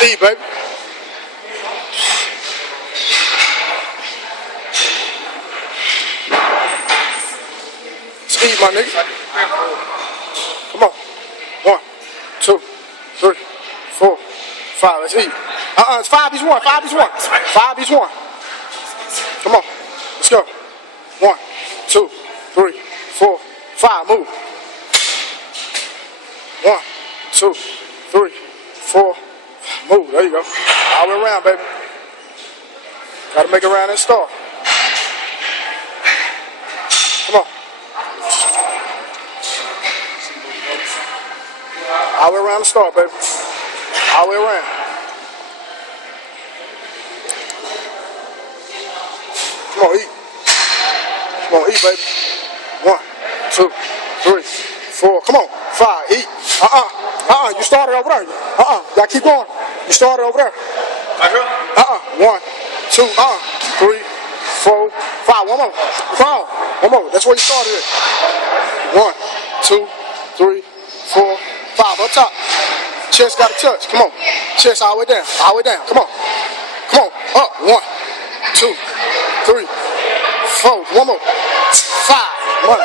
Speed, baby. Speed, my nigga. Come on. 1, 2, 3, 4, 5. Let's eat. It's 5 each one. 5 each one. 5 each one. Come on. Let's go. 1, 2, 3, 4, 5. Move. 1, 2, 3, 4. Move. There you go. All the way around, baby. Got to make it around and start. Come on. All the way around the start, baby. All the way around. Come on, eat. Come on, eat, baby. 1, 2, 3, 4. Come on. 5. Eat. You started over there. Gotta keep going. You started over there. 1, 2, 3, 4, 5. One more. 5. One more. That's where you started at. 1, 2, 3, 4, 5. Up top. Chest got to touch. Come on. Chest all the way down. All the way down. Come on. Come on. Up. 1, 2, 3, 4. One more. 5. 1.